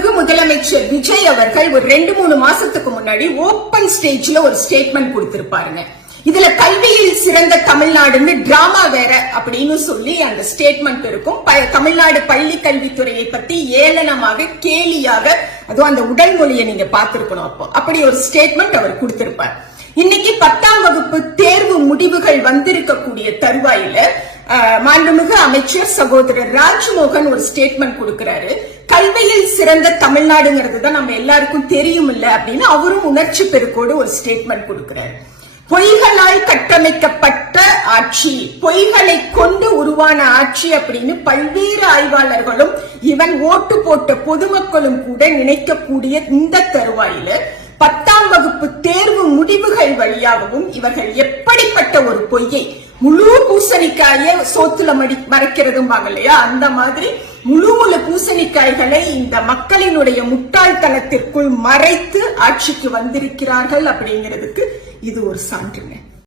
மாண்புமிகு முதலமைச்சர் விஜய் அவர்கள் ஒரு 2-3 மாசத்துக்கு முன்னாடி ஓபன் ஸ்டேஜ்ல ஒரு ஸ்டேட்மெண்ட் கொடுத்திருப்பாருங்க. இதுல கல்வியில் சிறந்த தமிழ்நாடுன்னு டிராமா வேற அப்படின்னு சொல்லி அந்த ஸ்டேட்மெண்ட் இருக்கும். தமிழ்நாடு பள்ளி கல்வித்துறையை பத்தி ஏளனமாக கேலியாக, அதுவும் அந்த உடல் மொழியை நீங்க பார்த்திருக்கணும். அப்படி ஒரு ஸ்டேட்மெண்ட் அவர் கொடுத்திருப்பார். இன்னைக்கு 10ஆம் வகுப்பு தேர்வு முடிவுகள் வந்திருக்கக்கூடிய தருவாயில மாண்புமிகு அமைச்சர் சகோதரர் ராஜ்மோகன் ஒரு ஸ்டேட்மெண்ட் கொடுக்கிறாரு. கல்வியில் சிறந்த தமிழ்நாடுங்கிறது தான் நம்ம எல்லாருக்கும் தெரியும் இல்ல அப்படின்னு அவரும் உணர்ச்சி பெருக்கோடு ஒரு ஸ்டேட்மெண்ட் கொடுக்கிறாரு. பொய்களால் கட்டமைக்கப்பட்ட ஆட்சி, பொய்களை கொண்டு உருவான ஆட்சி அப்படின்னு பல்வேறு ஆய்வாளர்களும் இவன் ஓட்டு போட்ட பொதுமக்களும் கூட நினைக்கக்கூடிய இந்த தருவாயில 10ஆம் வகுப்பு தேர்வு முடிவுகள் வழியாகவும் இவர்கள் எப்படிப்பட்ட ஒரு பொய்யை, முழு பூசணிக்காய சோத்துல மறைக்கிறதும் இல்லையா, அந்த மாதிரி முழு பூசணிக்காய்களை இந்த மக்களினுடைய முட்டாள்தனத்திற்குள் மறைத்து ஆட்சிக்கு வந்திருக்கிறார்கள் அப்படிங்கிறதுக்கு இது ஒரு சான்றுங்க.